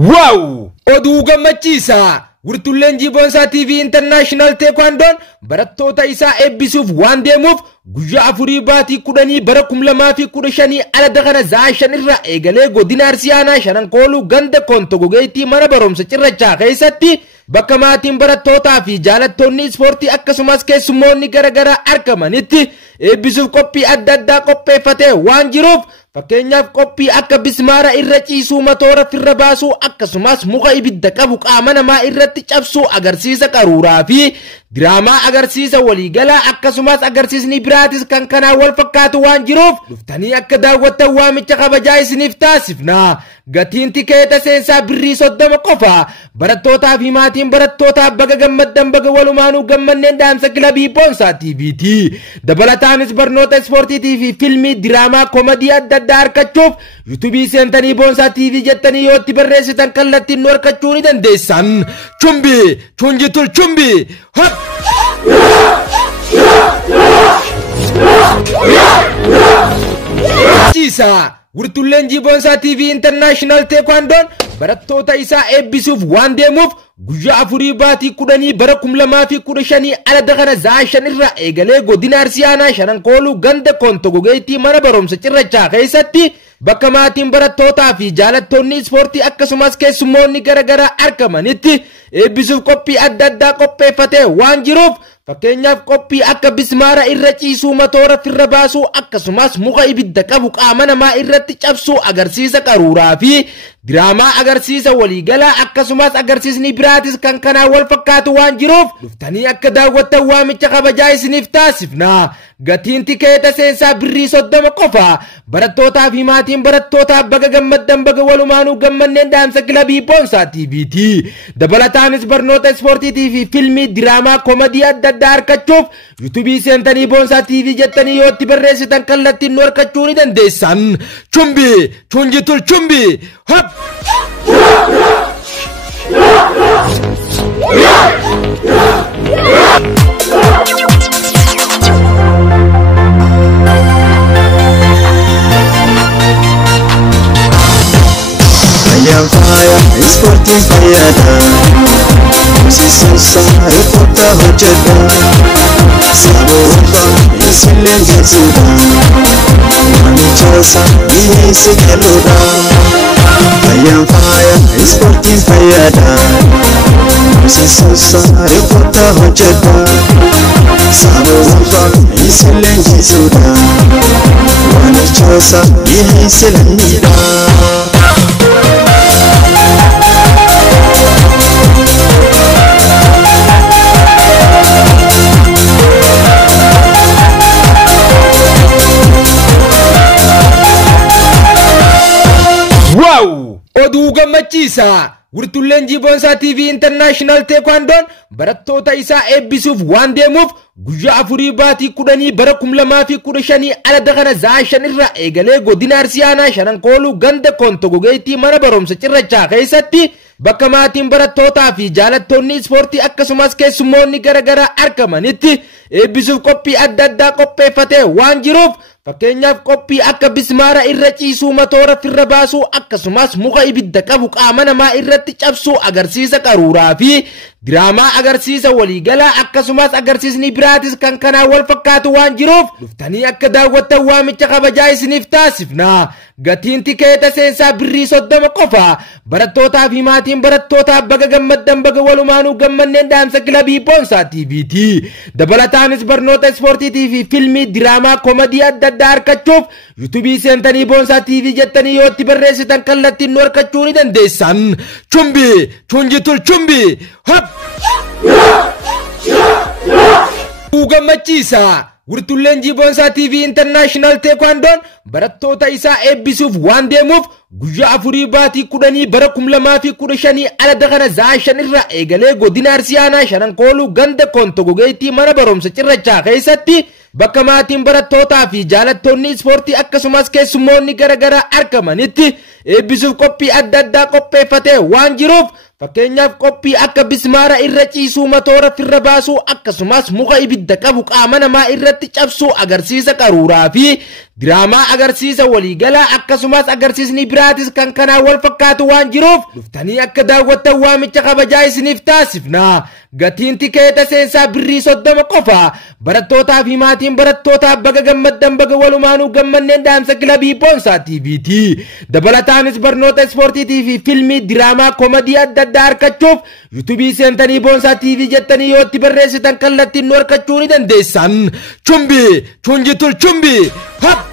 Wow! Oduu gammachiisaa Wirtuleen Jiboonsaa TV International Taekwondoon barattoota isaa eebbisuuf waan deemuuf guyyaa afurii baatii 10 bara 2015 alada kana zaashan irraa eegalee godina Arsiyaanaa shanan kooluu ganda Kontogogeetii mana barumsa cirrachaa keessatti bakka maatiin barattootaa fi jaalattoonni ispoortii akkasumas keessummoonni garagaraa argamanitti eebbisuuf qophii adda addaa qopheeffatee waan jiruuf fakkeenyaaf qophii akka bismaara irra ciisuu matoora firra baasuu akkasumas muka ibidda qabu qaama namaa irratti cabsuu agarsiisa qaruuraa fi diraamaa agarsiisa waliigalaa akkasumas agarsiisni biraatis kan kanaa wal fakkaatu waan jiruuf dhuftanii akka daawwattan waamicha kabajaa isiniif taasifna. Gatiin tikeeta seensaa birrii 30 qofa. Barattootaa fi maatiin barattootaa baga gammaddan baga walumaanuu gammanneen dhaamsa kilabii Boonsaa TV'ti. Dabalataanis barnoota ispoortiitii fi filmii diraamaa koomedii adda addaa argachuuf yuutuubii seentanii Boonsaa TV jettanii yoo itti barreessitan kallattiin nu argachuu ni dandeessan. Chumbi, chunjitul chumbi. Hop! Wirtuleen Jiboonsaa TV International Taekwondoon barattoota isaa eebbisuuf waan deemuuf guyyaa afurii baatii 10 bara 2015 alada kana zaashan irraa eegalee godina Arsiyaanaa shanan kooluu ganda Kontogogeetii mana barumsa cirrachaa keessatti bakka maatiin barattootaa fi jaalattoonni ispoortii akkasumas keessummoonni garagaraa argamanitti eebbisuuf qophii adda addaa qopheeffatee waan jiruuf fakkeenyaaf qophii akka bismaara irra ciisuu matoora firra baasuu akkasumas muka ibidda qabu qaama namaa irratti cabsuu agarsiisa qaruuraa fi diraamaa agarsiisa waliigalaa akkasumas agarsiisni biraatis kan kanaa wal fakkaatu waan jiruuf dhuftanii akka daawwattan waamicha kabajaa isiniif taasifna. Gatiin tikeeta seensaa birrii 30 qofa. Barattootaa fi maatiin barattootaa baga gammaddan baga walumaanuu gammanneen dhaamsa kilabii Boonsaa TV'ti. Dabalataanis barnoota ispoortiitii fi filmii diraamaa koomedii adda addaa argachuuf yuutuubii seentanii Boonsaa TV jettanii yoo itti barreessitan kallattiin nu argachuu ni dandeessan. Chumbi, chunjitul chumbi. Hop! Fire, sporting fayada. Musisasa, reporta hojjeta. Saboota, isileen geessuudha. Manichosa, mi'eessi kennuudha. Fire, sporting fayada. Musisasa, reporta hojjeta. Saboota, isileen geessuudha. Manichosa, mi'eessi kennuudha. Wow! Oduu gammachiisaa Wirtuleen Jiboonsaa TV International Taekwondoon barattoota isaa eebbisuuf waan deemuuf guyyaa afurii baatii 10 bara 2015 alada kana zaashan irraa eegalee godina Arsiyaanaa shanan kooluu ganda Kontogogeetii mana barumsa cirrachaa keessatti bakka maatiin barattootaa fi jaalattoonni ispoortii akkasumas keessummoonni garagaraa argamanitti eebbisuuf qophii adda addaa qopheeffatee waan jiruuf fakkeenyaaf qophii akka bismaara irra ciisuu matoora firra baasuu akkasumas muka ibidda qabu qaama namaa irratti cabsuu agarsiisa qaruuraa fi diraamaa agarsiisa waliigalaa akkasumas agarsiisni biraatis kan kanaa wal fakkaatu waan jiruuf dhuftanii akka daawwattan waamicha kabajaa isiniif taasifna. Gatiin tikeeta seensaa birrii 30 qofa. Barattootaa fi maatiin barattootaa baga gammaddan baga walumaanuu gammanneen dhaamsa kilabii Boonsaa TV'ti. Dabalataanis barnoota ispoortiitii fi filmii diraamaa koomedii adda addaa argachuuf yuutuubii seentanii Boonsaa TV jettanii yoo itti barreessitan kallattiin nu argachuu ni dandeessan. Chumbi, chunjitul chumbi. Hop! Gammachiisaa Wirtuleen Jiboonsaa TV International Taekwondoon barattoota isaa eebbisuuf waan deemuuf guyyaa afurii baatii 10 bara 2015 alada kana zaashan irraa eegalee godina Arsiyaanaa shanan kooluu ganda Kontogogeetii mana barumsa cirrachaa keessatti bakka maatiin barattootaa fi jaalattoonni ispoortii akkasumas keessummoonni garagaraa argamanitti eebbisuuf qophii adda addaa qopheeffatee waan jiruuf fakkeenyaaf qophii akka bismaara irra ciisuu matoora firra baasuu akkasumas muka ibidda qabu qaama namaa irratti cabsuu agarsiisa qaruuraa fi diraamaa agarsiisa waliigalaa akkasumas agarsiisni biraatis kan kanaa wal fakkaatu waan jiruuf dhuftanii akka daawwattan waamicha kabajaa isiniif taasifna. Gatiin tikeeta seensaa birrii 30 qofa. Barattootaa fi maatiin barattootaa baga gammaddan baga walumaanuu gammanneen dhaamsa kilabii Boonsaa TV'ti. Dabalataanis barnoota ispoortiitii fi filmii diraamaa koomadii adda addaa argachuuf yuutuubii seentanii Boonsaa TV jettanii yoo itti barreessitan kallattiin nu argachuu ni dandeessan. Chumbi, chunjitul chumbi. Hap!